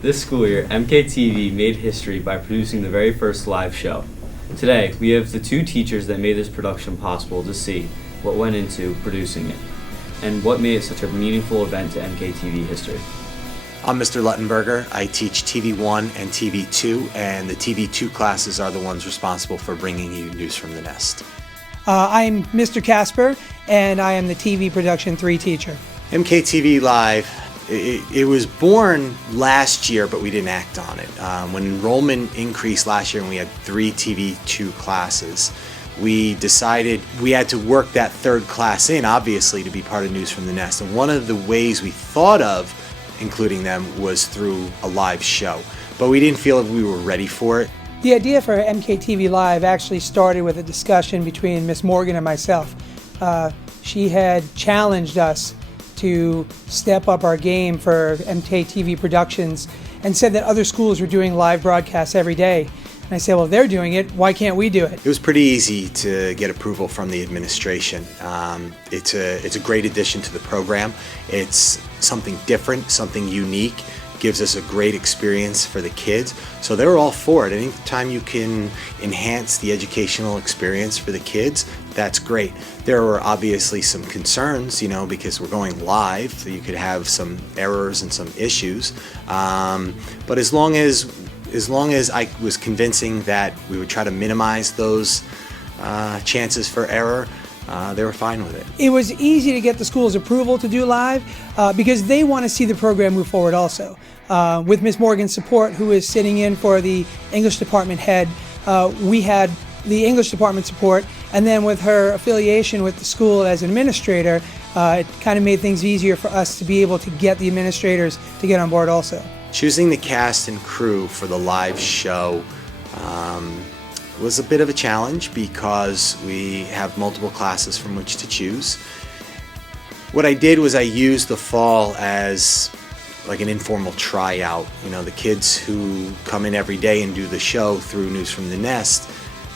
This school year, MKTV made history by producing the very first live show. Today, we have the two teachers that made this production possible to see what went into producing it and what made it such a meaningful event to MKTV history. I'm Mr. Luttenberger. I teach TV1 and TV2, and the TV2 classes are the ones responsible for bringing you News from the Nest. I'm Mr. Casper, and I am the TV Production 3 teacher. MKTV Live, it was born last year, but we didn't act on it. When enrollment increased last year and we had 3 TV2 classes, we decided we had to work that third class in, obviously, to be part of News from the Nest. And one of the ways we thought of including them was through a live show, but we didn't feel that we were ready for it. The idea for MKTV Live actually started with a discussion between Miss Morgan and myself. She had challenged us to step up our game for MKTV Productions and said that other schools were doing live broadcasts every day. And I said, well, if they're doing it, why can't we do it? It was pretty easy to get approval from the administration. It's a great addition to the program. It's something different, something unique, gives us a great experience for the kids. So they were all for it. Anytime you can enhance the educational experience for the kids, that's great. There were obviously some concerns, because we're going live, so you could have some errors and some issues. But as long as I was convincing that we would try to minimize those chances for error, they were fine with it. It was easy to get the school's approval to do live because they want to see the program move forward also. With Ms. Morgan's support, who is sitting in for the English department head, we had the English department support, and then with her affiliation with the school as an administrator, it kind of made things easier for us to be able to get the administrators to get on board also. Choosing the cast and crew for the live show was a bit of a challenge because we have multiple classes from which to choose. What I did was I used the fall as like an informal tryout. The kids who come in every day and do the show through News from the Nest,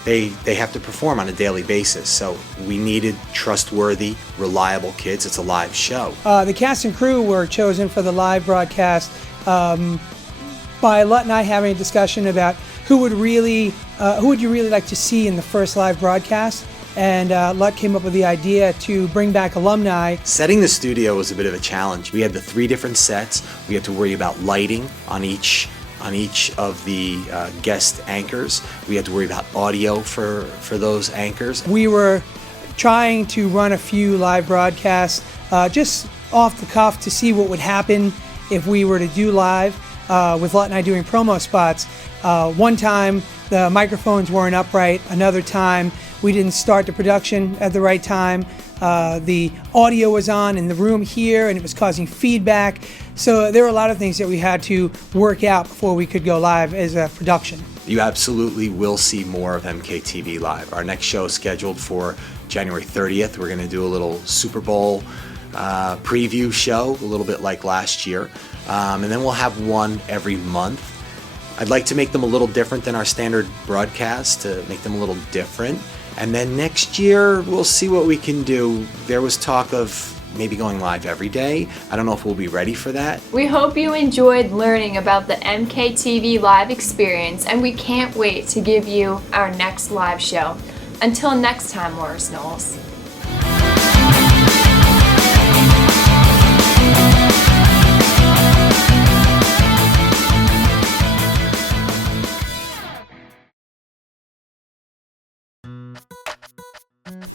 they have to perform on a daily basis. So we needed trustworthy, reliable kids. It's a live show. The cast and crew were chosen for the live broadcast by Lut and I having a discussion about who would you really like to see in the first live broadcast, and Lut came up with the idea to bring back alumni. Setting the studio was a bit of a challenge. We had the 3 different sets. We had to worry about lighting on each of the guest anchors. We had to worry about audio for those anchors. We were trying to run a few live broadcasts just off the cuff to see what would happen if we were to do live, with Lut and I doing promo spots. One time the microphones weren't upright, another time we didn't start the production at the right time. The audio was on in the room here and it was causing feedback. So there were a lot of things that we had to work out before we could go live as a production. You absolutely will see more of MKTV Live. Our next show is scheduled for January 30th. We're going to do a little Super Bowl preview show, a little bit like last year, and then we'll have one every month. I'd like to make them a little different than our standard broadcast, to make them a little different, and then next year we'll see what we can do. There was talk of maybe going live every day. I don't know if we'll be ready for that. We hope you enjoyed learning about the MKTV Live experience, and we can't wait to give you our next live show. Until next time, Morris Knolls.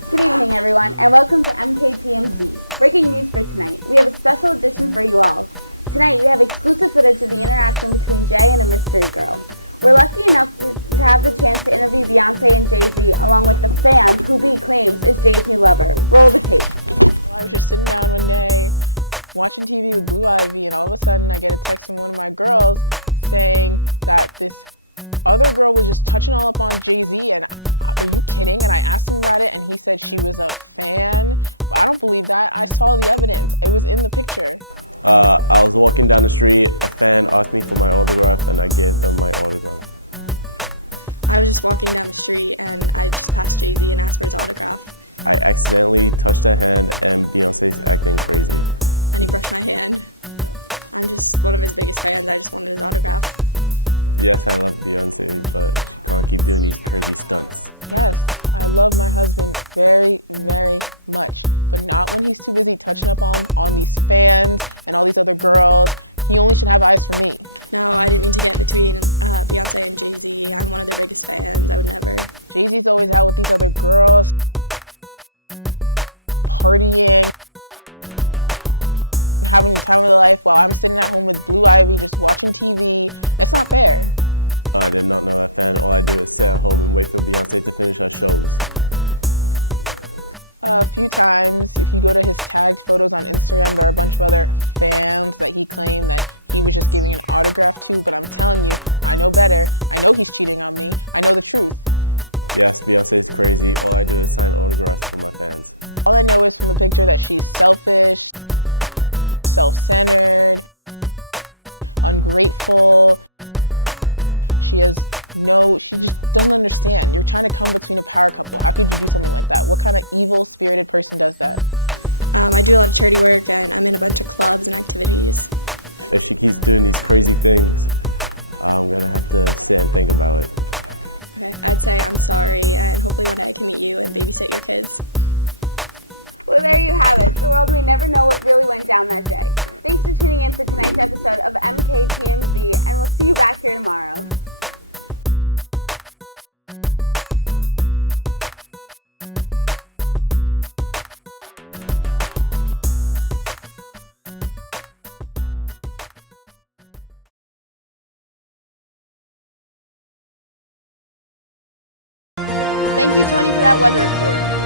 Good evening, everyone, and welcome to MKTMZ. Breaking news for tonight. We have a special edition for you all. Tonight, we have exclusive footage of the interaction between Jay and a mystery girl. We're lucky enough to have the chance to interview Beyonce and Jay-Z, along with the fan who B claims is Jay's new lover. Roll the tape. I was just sitting down one day, watching TV with Blue Ivy, and all of a sudden, I get a text from one of my girls saying that this other girl was just touching all up on Jay-Z, and are you kidding? And I asked him about it, and he said she was a fan. But I don't believe that. I saw the evidence. It was in the picture. I was walking down the street. A fan asked me for my autograph, and I gave them my autograph. I was just walking down the street, and I just passed Jay-Z and asked for his autograph. I accidentally touched that hand, and Beyonce's acting crazy. And he brushed my hand. I'm just one of his biggest fans. I just wanted his autograph. Yes, I love Beyonce, but she can't keep doing these crazy stunts. Yes, I love my husband very, very much, but not when he's too busy touching up on these fans and all these other girls. He only should have eyes for me. No, I didn't mean to get in between Beyonce and Jay-Z. I'm one of their biggest fans. I would never. Jay-Z's always out with these other girls, partying, having the time of their life while I'm sitting at home with Blue Ivy just watching TV. It's not fair. I did not know that fan. All I do is sit at home and wait for Beyonce to finish her shows. A few times, if you go to his tagged photos on Instagram, there are a bunch of other fans that he claimed that he was just giving an autograph to, but I'm telling you, I know better. I know he's cheating on me. I know the truth. Yes, Beyonce is crazy. All I do is sign autographs for my fans. All I know is from the picture that she's selfish, self-centered, ungrateful. She just doesn't understand. You're trying to come between a power couple. How could you do something like that? What kind of evil-spirited person does that? I do a lot of charity work, and I'm in a bunch of clubs and activities. If she keeps doing these crazy things, I'm gonna have to sit and think about it. Okay, I'd say I'm sorry, and hopefully one day I can meet you and babysit your kids. Well, there you have it. The world may never know what really went down that day. Thanks for tuning in for tonight's episode of MKTMZ, and we'll see you back here tomorrow. Thank you, Tony, for that weather report.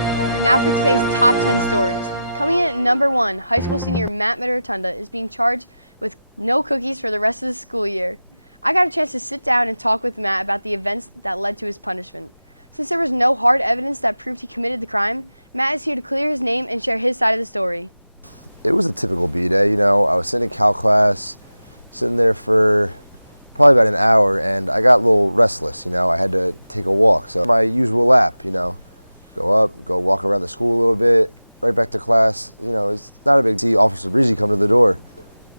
Now for today's top 10 stories. Coming in at number 1, high school senior Matt Rotunda is being charged with no cookies for the rest of the school year. I got a chance to sit down and talk with Matt about the events that led to his punishment. Since there was no hard evidence that proved he committed the crime, Matt is here to clear his name and share his side of the story. It was a typical B-day, I was sitting in Cal class, sitting there for probably about an hour, and I got a little restless, I had to take a walk. So my usual lap, go up, go walk around the school a little bit, right back to class. It's not a big deal. Officer Breezy come to the door,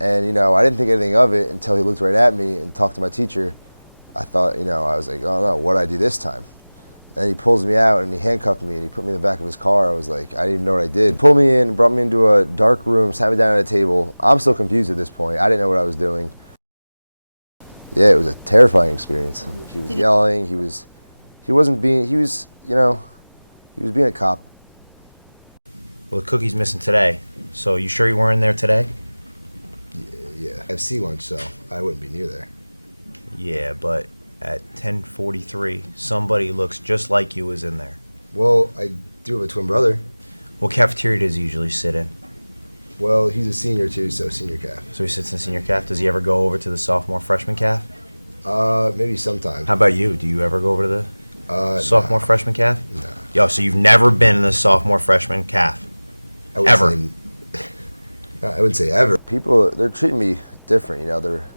and I didn't think anything of it until he looked right at me and talked to my teacher. I thought, I was like, oh no, what did I do this time? And he pulls me out and he handcuffed me and he put me in the back of his car. I was like, I didn't even know what I did. He pulled me in, brought me into a dark room, sat me down at a table. I'm still confused at this point. I didn't know what I was doing. Yeah, it was a terrifying experience. He was yelling. He was being a cop. Well, the cookie's missing today, so you sure you weren't in there today? Yeah. I have sea lunch, so I wouldn't be near there. Yeah, but at 10:43, somebody looks just like you was in there. Well, I do have a twin brother. What cafeteria does he usually sit in? Well, he's a senior too, so senior caf. So he sits in senior caf. Does he ever go over to the sophomore freshman caf? Maybe sometime. How about you? Do you ever go over to the sophomore freshman caf? No. Yo, so you've never been in the sophomore freshman caf? Ever? I wouldn't say ever. People, they're treating me different,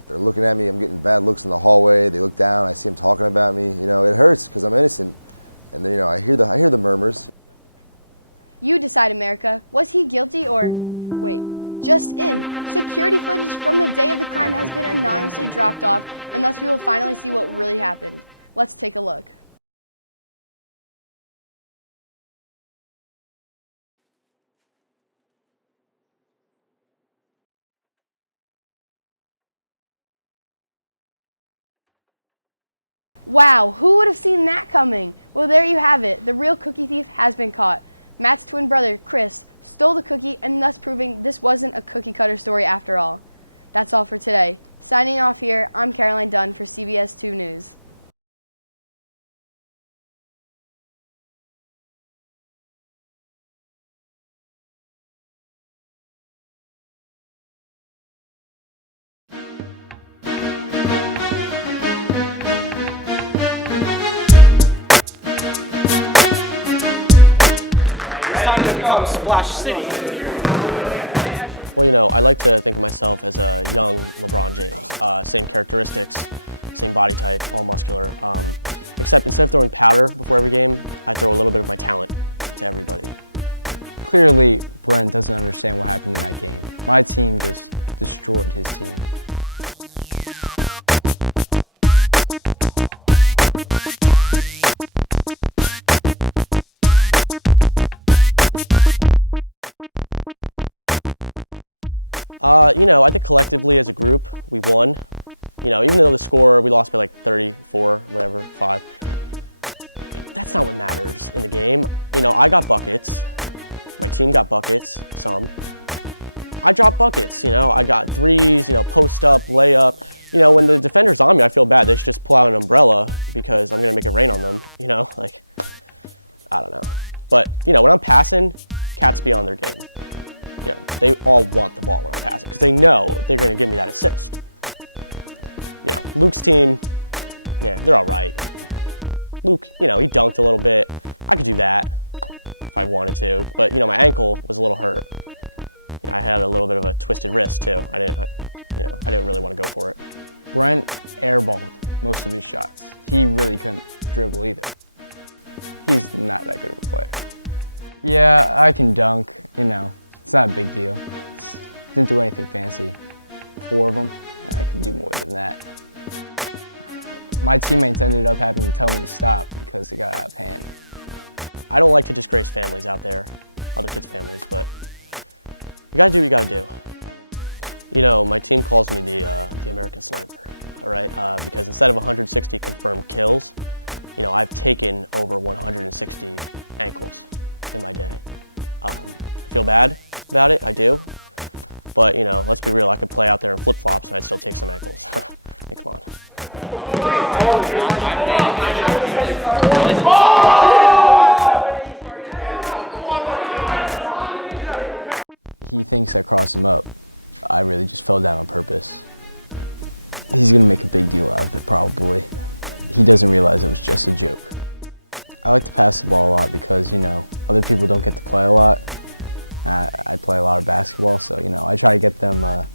they're looking at me, I'm getting bad looks in the hallway, they look down, I see them talking about me, it hurts because I'm innocent, and then, I hear the murmurs. You decide, America. Was he guilty or... Wait. Just in. Security footage from the day of the crime has been anonymously dropped off, and thus we will finally see what really happened. Let's take a look. Wow, who would have seen that coming? Well, there you have it. The real cookie thief has been caught. Matt's twin brother, Chris, stole the cookie and thus proving this wasn't a cookie cutter story after all. That's all for today. Signing off here, I'm Caroline Dunn for CBS 2 News. Splash City. Well, I like to think of myself as a young LeBron James. Same characteristics, same body type, all muscular. Except instead of throwing powder before every game, I throw a little bit of my talent to everybody. Clearly, Brent doesn't understand what happened in that game. My team just destroyed his team. I think collectively as a group, we won. Even though the score, we lost by like 34, whatever, 5. That's not what matters in the game. I got buckets. My team got buckets, some. I dropped buckets, I got threes, post up, layup. When the defender's on me, I feel bad. They should just pull out an umbrella because I'm going to make it rain on them, I don't know. But, when I'm passing, cats be on their game. They all want the ball when I'm passing because they know they're going to give me that assist. Luke's team, yeah, they're all right. Luke, he dunked a little bit. I could do that if I wanted to, but my ankle was a little hurt. I had a little bit of a twisted wrist too. I didn't really want to go for it. Brent airballed most of his shots. He really couldn't dribble either. He's not that good of a player. Yeah, I can dunk, it's not a big deal. Didn't do anything fancy. 4 of them, I could do more than that. My teammates ended up having to tell me to stop because it got out of hand. I don't like to disgrace families out there, other kids' families, but you gotta do what you gotta do. My team calls me the American Sniper, all right? Because instead of 160 confirmed kills, I've taken over 160 ankles in my day. I feel bad about it, I do. But, let's be real, I could play out there in flip-flops and I'd still take some ankles. Come on. He thinks I crossed him up. I really just fell down on purpose. He's gonna make a big deal out of it, probably. He doesn't realize it was just a joke. I like to pass the ball a lot because, other people don't get to play a lot. I play a lot of basketball, so, I try to get them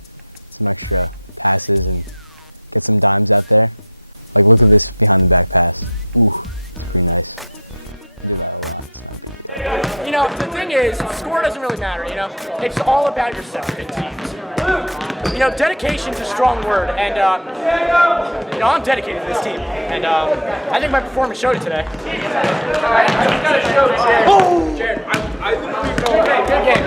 some extra passes and get some dimes out there. Like, look at this behind the back pass. Ooh, it's pretty nice. I do that a lot. It's not a big deal. The thing is, score doesn't really matter, It's all about yourself, it seems. Dedication's a strong word, and, I'm dedicated to this team, and I think my performance showed it today. Oh! Jared, I think good game,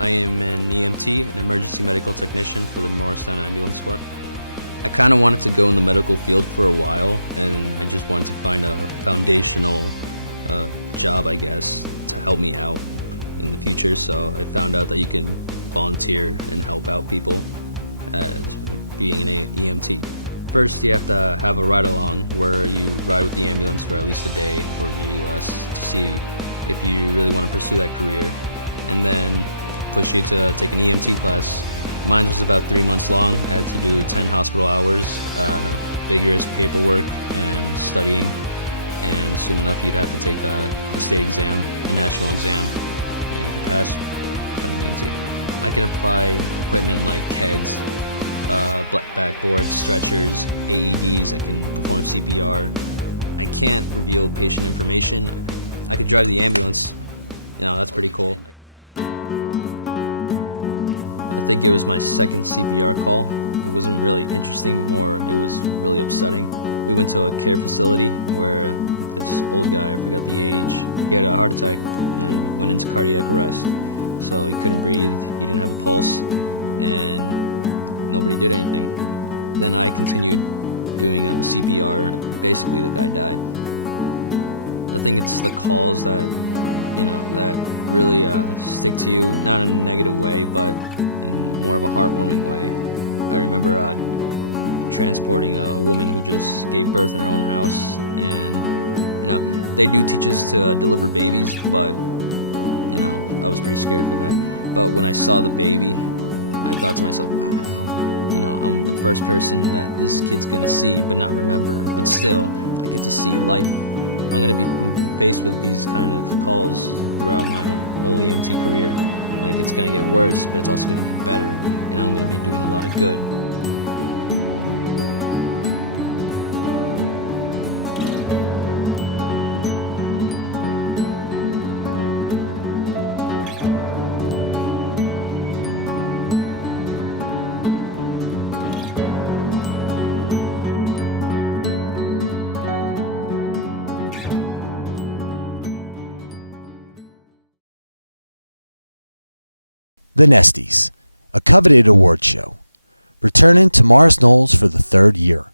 I am an EMT, an emergency medical technician for the Morristown Ambulance Squad. I kind of wanted to go in the medical field for a while, and I just wanted to find a foundational job, I guess, to help me out in the future. So I found out that you can volunteer and help out people as being an EMT. First, you have to have a ride-along where you ride with the ambulance for at least a day or maybe less to see if you really want to pursue that career, and then push you to take an EMT class. Mine was about 3 months long. I had to do 10 hospital hours, vigorous paperwork and studying, and soon enough you'd have to take a state exam, a national exam, and if you pass, become an EMT. I can apply equipment like KEDs, backboards, stretchers, AEDs. I can perform CPR. I can't reveal patient information. I could drive the ambulance. That's pretty cool. I think it was my second CPR call. It wasn't really interesting, more it was really upsetting. We went to a care facility where this old guy, I forgot the age, he had a heart attack and then went into cardiac arrest. So he couldn't breathe, he didn't have a pulse, and nobody did anything. Then I continued doing CPR. Basically the guy died. I think it's the calls that, that really stick to you, not in a negative way, but more of a heartwarming way. I remember transporting a woman who just gave birth in her own house, and they do teach us to deliver babies, but I was pretty scared for that. But when I saw the baby, I thought to myself, wow, you know, I'm the first person that this kid's gonna see but not remember. But still, I get to see life. I'm gonna be faced with these kind of calls throughout my whole EMT career. Like, it's gonna get worse, but it's also gonna get better, and I'm gonna be doing a lot of good. The Nesties, a coveted award show, returning to Morris Knolls for the third year.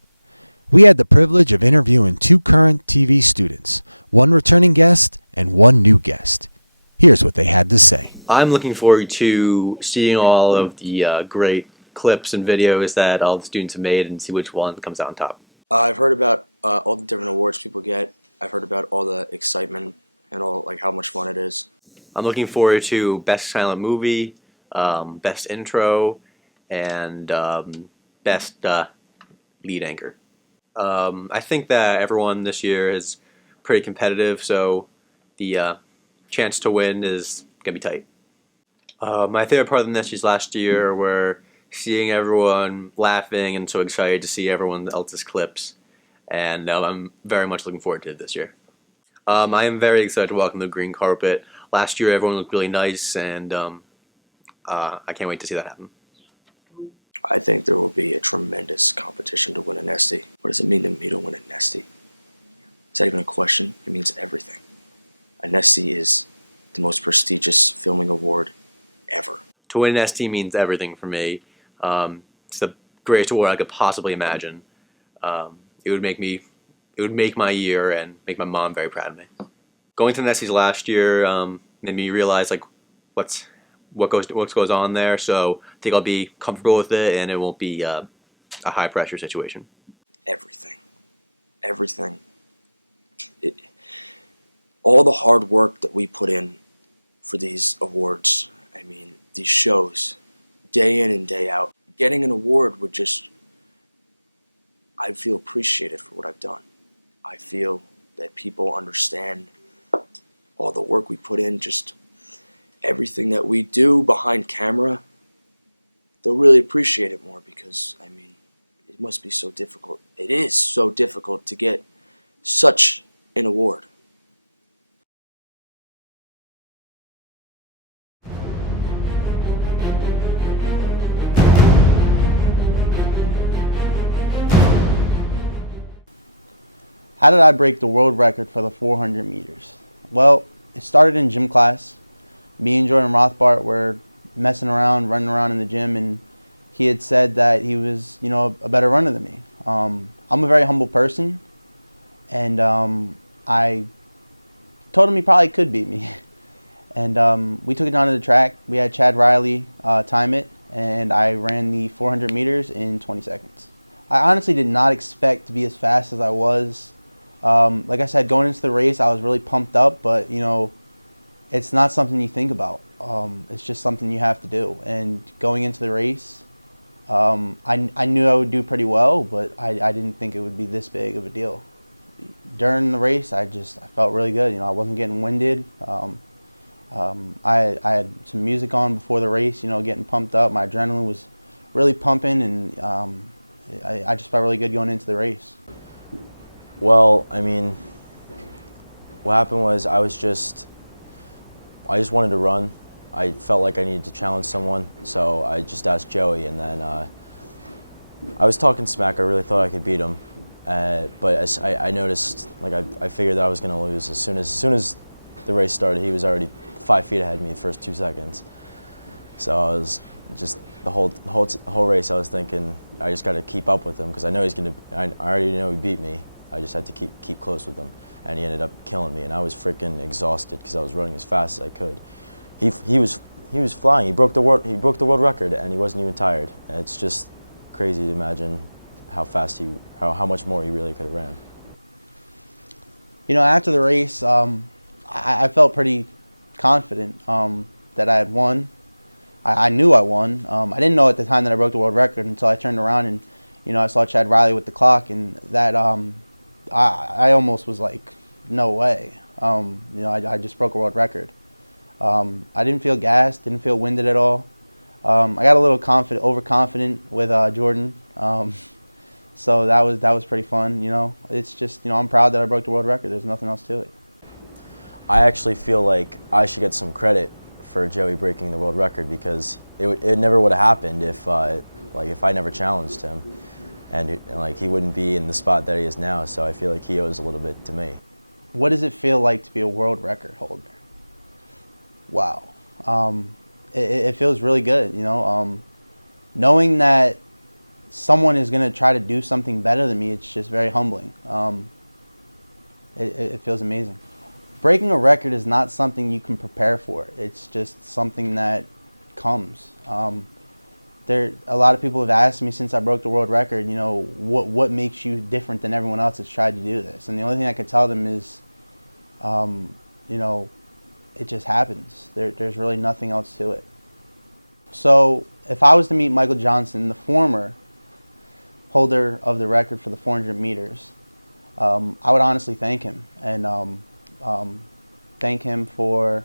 We had the privilege of interviewing 2 current TV students, 1 returning guest, and 1 new guest. Here's what they had to say. I'm looking forward to seeing all of the great clips and videos that all the students have made and see which one comes out on top. I've heard about all the different awards people get. I've heard about all the excitement and all, like, how much fun it is. I'm looking forward to Best Silent Movie, Best Intro, and Best Lead Anchor. I think that everyone this year is pretty competitive, so the chance to win is going to be tight. My favorite part of the Nesties last year were seeing everyone laughing and so excited to see everyone else's clips, and I'm very much looking forward to it this year. I am very excited to welcome the green carpet. Last year everyone looked really nice, and I can't wait to see that happen. I think there will be a tremendous competition to win a Nestie. What does it mean to me to win a Nestie? Is that even a question? It means everything. A Nestie is the most prestigious filming award ever. To win an Nestie means everything for me. It's the greatest award I could possibly imagine. It would make my year and make my mom very proud of me. Going to the Nesties last year made me realize like what goes on there. So I think I'll be comfortable with it, and it won't be a high pressure situation. Everything. All the hard work that we put in for these awards, I mean, these shows, day in and day out, getting an award would just, I feel appreciated for what I've done. I feel that people understand all the work we put in, just everything that we do behind camera. They'll really appreciate it more because, I mean, it must be so difficult. It is so difficult to get such an award. How did I break the world record for the 400 meters? Well, it started in gym class. Me and Jordan Rothbart were messing around, running around in the gym, and he had said that he was, you know, a better runner than me. I'm a very humble person, and I told him he probably could beat me. And we took it down to the track. We had Chad Riley time it, and I ran the 400 meters in 20 seconds. I honestly did not expect to be as fast as I was. Like I said, going into the race, I was really pumped up, but, you know, it's not something you think about. It's just something you have to do. And going into the race, I knew I would do pretty well, but I didn't think it would be this big of a deal. During the race, I felt really good. You know, I wasn't getting winded. I had some music on before the race, you know, getting pumped up. My adrenaline was really pumping, and I just felt really good going into the race. Well, I mean, what happened was I just wanted to run. I felt like I needed to challenge someone, so I just asked Joey, and then I was talking smack. I really thought I could beat him, but as I noticed, like I figured that I was going to lose. As soon as the race started, he was already 5 feet ahead of me the first 2 seconds. So I was just the whole race. I was thinking I just got to keep up with him because I know he's going to. I already know he beat me. I just had to keep close with him, and he ended up killing me. And I was freaking exhausted because I was running as fast as I could. He was flying. He broke the world record, and he wasn't even tired. And it's just crazy to imagine how fast how much more he really could have ran. You know, after the race, I felt pretty confident. that I had won. I knew I won. I didn't know at the time that I broke the world record until I turned around and, I saw Chad Riley with the clock, and that I almost was like, no way. I just broke a world record. I didn't feel gassed, didn't feel winded at all. I got a little overconfident with Jordan. So that was pretty fun. It's just, I'm proud that I broke the world record. There's nothing else to it. I actually feel like I should get some credit for Joey breaking the world record, because it never would have happened if I never challenged him, and he wouldn't be in the spot that he is now. So I feel like he owes a little bit to me. What does it feel like to be a world record holder? Wow, it feels really good. Knowing that someone is going to try to do something better than me, it's just very humbling. It feels amazing. Breaking a record is not something you can prepare for. It's just something that comes. A lot of people have asked me since I broke the world record, what makes you different than everyone else that's tried to do this? And the only thing I can tell them is, it just happens. There's really nothing else to it. So if I was to meet Michael Johnson, the former holder of the record for the 400 meters, I would honestly thank him, and thank him for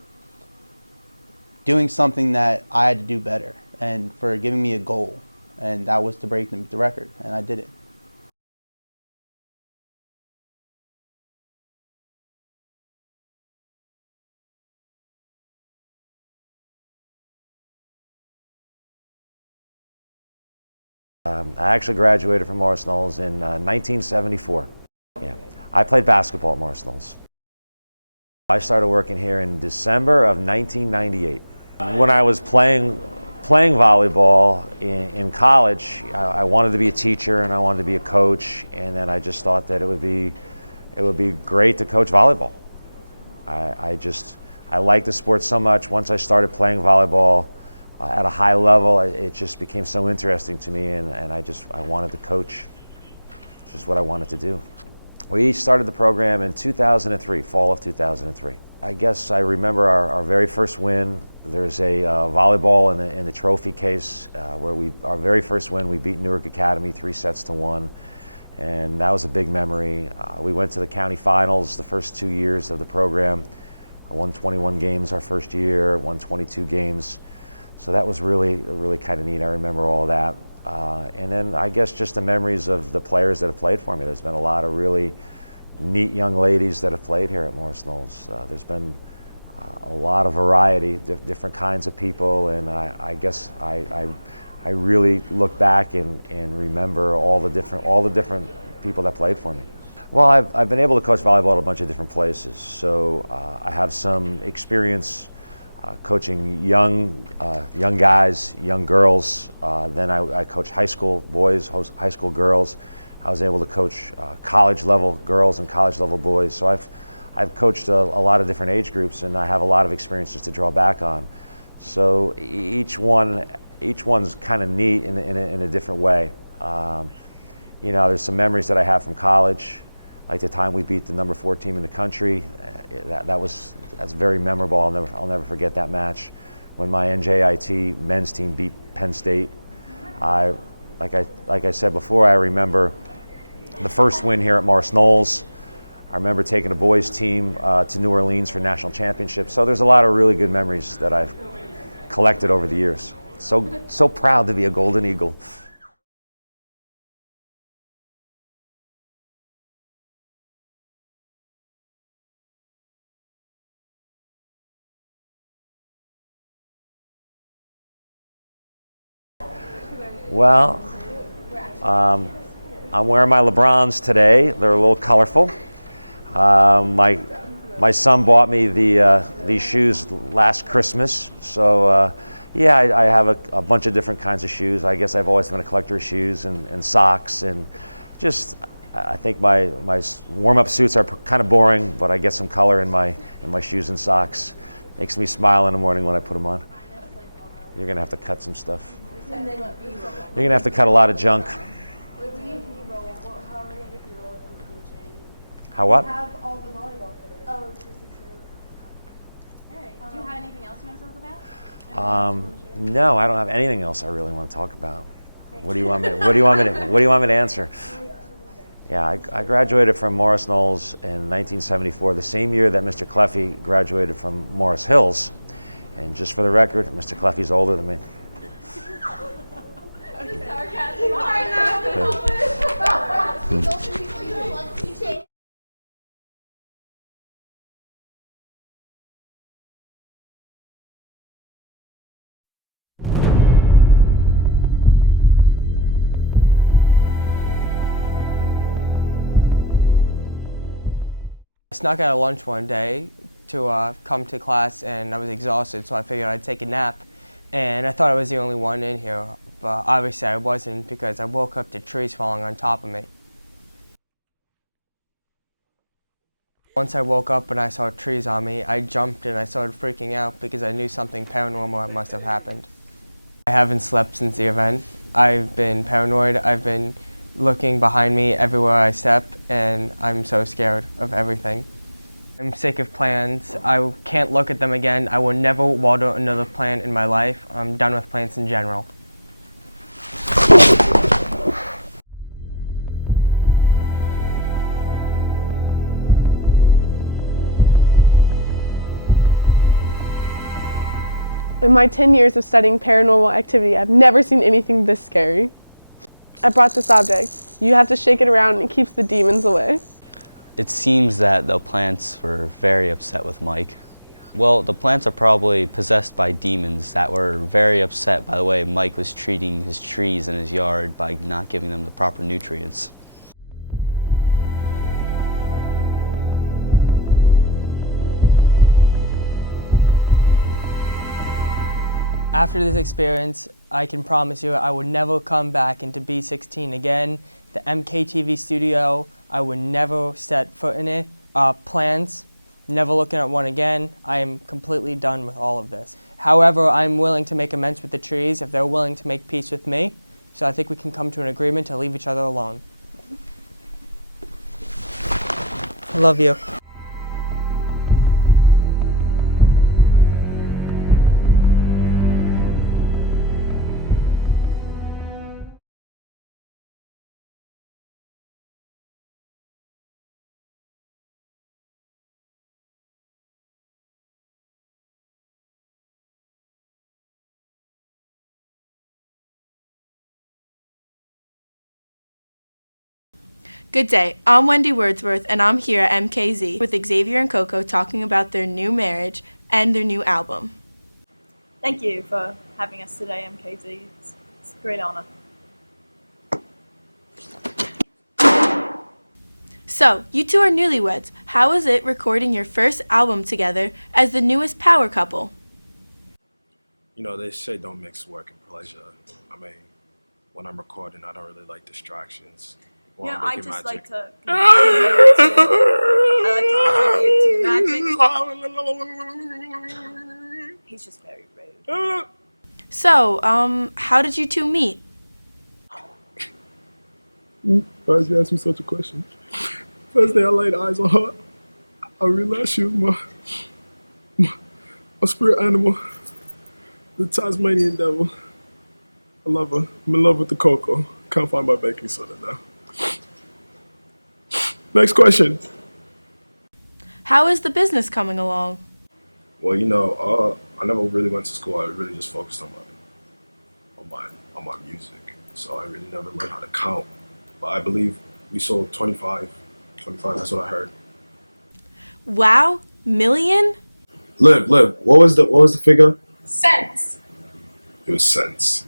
doing something that I had to do better, and for giving me a goal, and that was to break the record, and I did it. I actually graduated from Morris Knolls in 1974. Yeah, I played basketball at Morris Knolls. I started working here in December of 1998. When I was playing volleyball in college, I wanted to be a teacher and I wanted to be a coach, and then I just thought that it would be great to coach volleyball. I liked the sport so much. Once I started playing volleyball at a high level, it just became so interesting to me, and I wanted to coach. It's just what I wanted to do. We started the program in 2003, fall of 2003. I guess I remember our very first win. There's a volleyball in the trophy case where our very first win, we beat Newark Academy 3-1, and that was a big memory. We went to the county finals the first 2 years of the program. I won 21 games our first year, won 22 games. So that was really kind of neat. I remember all of that. And then I guess just the memories of the players that have played for me. There's been a lot of really neat young ladies that have played here at Morris Knolls. There's been a lot of variety, different kinds of people, and I guess I really look back and remember all the different people that played for me. Well, I've been able to coach volleyball at a bunch of different places, so I have some experience coaching young guys, young girls. Then I coached high school boys, high school girls. I was able to coach college level girls and college level boys. So I've coached a lot of different age groups, and I have a lot of experiences to draw back on. So each one's kind of neat in a different way. There's some memories that I have from college, like the time we beat the number 4 team in the country. That's very memorable. I'll never forget that match. When my NJIT men's team beat Penn State, like I said before, I remember the first win here at Morris Knolls. I remember taking a boys team to New Orleans for national championship. So there's a lot of really good memories that I've collected over the years. So proud to be a Golden Eagle. Well, I'm wearing my LeBrons today. They're a little colorful. My son bought me these shoes last Christmas, so yeah, I have a bunch of different kinds of shoes. I guess I've always been a collector of shoes and socks, and just I think my warm-up suits are kind of boring, but I get some color in my shoes and socks. Makes me smile in the morning when I put them on. You're gonna have to cut some stuff. You're gonna have to cut a lot of junk. How what? Do you have anything else you want to talk about? No, I don't have anything else I really want to talk about. What do you want me? What do you want me to? What do you want me to answer? Yeah, I graduated from Morris Knolls in 1974, the same year that Mr. Cleffy graduated from Morris Hills. And just for the record, Mr. Cleffy's older than me. I snuck out of lunch one day to come to class, and I was exhausted, so I figured I'd take a nap. And I thought I was the only one in here, but obviously I wasn't, because I woke up to trees falling on top of me. Once I woke up and I saw trees on me, I jumped and I started freaking out because I knew something paranormal must have happened. I haven't slept since the event. I've been paranoid. I've been looking behind me everywhere I step, and I'm so scared of everything. I'm sick of plants. I can't look at them again. I will never water another plant in my life. I'm done with plants in general. In my 10 years of studying paranormal activity, I've never seen anything this scary. I brought this object. You have to shake it around and it keeps the demons away. It seems that the plants were very upset with Mike. Well, the plants are probably possessed by demons that were very upset by the way Mike was treating his trees in his yard by not giving them the proper nutrients. After this experience, I can promise you I would never come back into B16 again. The MKTV studio, I would never set foot in it. Plans, never looking at one again. I am completely done with all of this. However, I'm willing to make amends with the trees if they're willing to make peace with me. So I think we can come to an agreement to leave each other alone. I love you. Good day, I'm Wendy Wordsworth, and I'm here at MKZ with Xavier and Coco talking about their new marriage and their new album. Thank you for having us today, MKZ. It's a great honor. So, you two are newlyweds. How is it recording your first album together as the newest power couple? You know, they say don't mix work and pleasure. I mean, when I'm recording, I don't really like distractions. Yeah, I just like to contribute to magic. He's just very rude. So, how did you two meet? Why did you ask me such a question? First day I laid eyes on her, I realized she was my spirit animal, the Tasmanian devil. I love her. I'm in love with the cocoa. Can't find my baking soda now. Next question. How is the business coming along? Well, you know, I never really went to school. I really just focused on my music. So I really never learned how to count. But I believe we sold 25, that's what I heard. Wow, million? Liv, what was the figure? Cents. It was cents.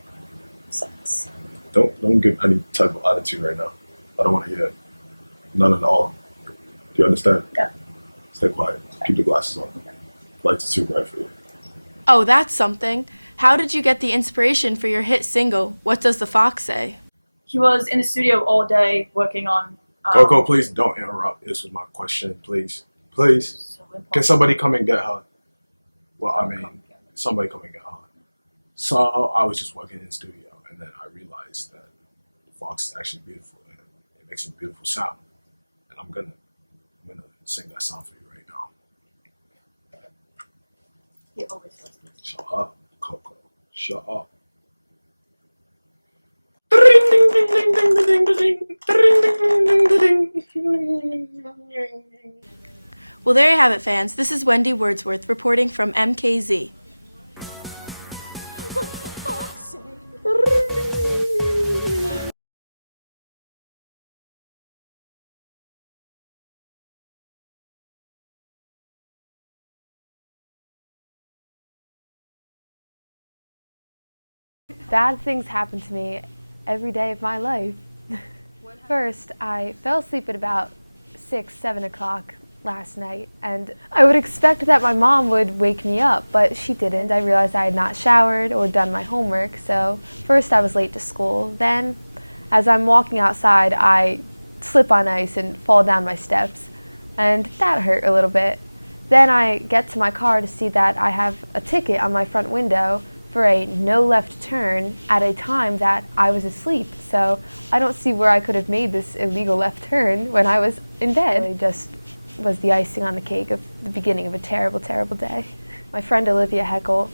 Don't give any type of attitude right now. I don't want to hear it. None at all. Do you understand? Yeah. Stay quiet. Keep the glasses on. Lights are too bright for you. Oh, that's something. How did you get the inspiration for your hit single, What Does the Fox Say? He was in the studio all day working on... Coco, please don't interrupt. This was my question, please. Please. Can somebody come and get her? Well, I mean, somebody come and get her. So I was just working in the studio, and then I realized that the fox is actually beautiful, and it makes a beautiful sound. And I'm gonna sing that song for you right now. He always does this. Shut up, Coco. Shut up. Well, there you have it, fans. This is Wendy Wordsworth reporting from MKZ. Bad things happen to me every day of my life. First, I fell asleep at about 6, 7 o'clock last night, and I would expect that my mom would wake me up, but she didn't. I realized I had not showered or done my homework, so first I was late to school. Then, as I'm walking outside, I slip on ice and fall down my steps, and that hurt a little bit. Then I get to my car to see that I have a ticket on my front window for a no left turn at a time that I was asleep. So I don't see where I could have made this illegal left turn when I was in bed. It just was the icing on the cake of the beginning of a terrible, terrible day. My friend Olivia Heckel,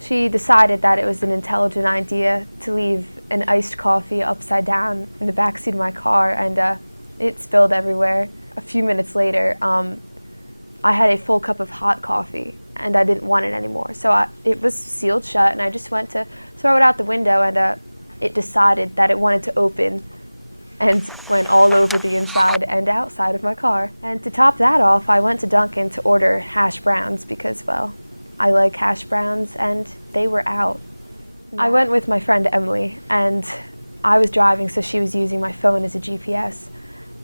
she decided that it was an intelligent idea to leave an iced coffee upside down in the backseat of my car, and it spilled everywhere. A few minutes later, I had a full cup of hot coffee, and I didn't want it anymore. So it was sealed shut, and I just went to throw it out the window, and it decided that it wanted to open and went all over the inside and outside of my car. And to top that off, I went to Dunkin' to order hash browns because, well, I like hash browns, and they were out. I went with my friend Emily, and I was driving, so she was using my phone as a GPS.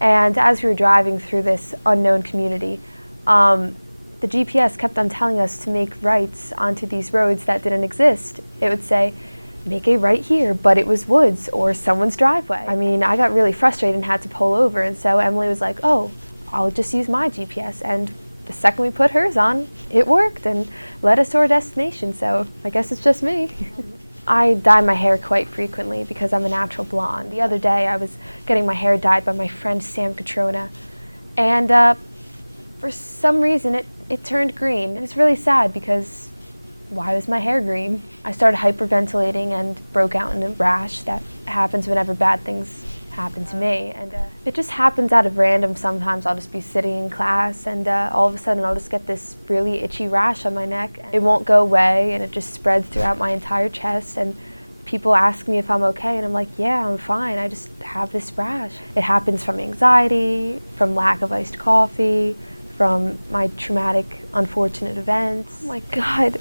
And as we were driving through this unknown community, the GPS kept on telling us to make rights onto these roads that didn't exist. It would say, make a right here, but it was woods or someone's driveway. I mean, I got really frustrated and had to pull over, and so Emily was like, oh, I'll just use my GPS, and the second we put hers on, it worked and led us to our destination, so I guess it's just me. I dye my hair quite frequently because I'm a natural blonde. The other day I was getting my hair dyed by my friend Sam Catrona, and for some reason it turned green. It was really sad because why was my hair green? I started hyperventilating and broke out in a rash that happens whenever bad things happen to me, and it just happens out of random. Sometimes I'll just be sitting in class, and all of a sudden I'll just get this really itchy rash on my neck. It won't go away, and it just spreads throughout my entire chest, and people ask me if I'm okay, and I'm like, yeah, I'm fine, I just have this rash. It happens from anxiety, from lack of iced coffee, from my traumatic, unfortunate events. Oh my God,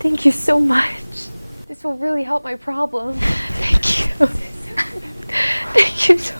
thank you so much. This will really help my problem. Thank you. Thank you so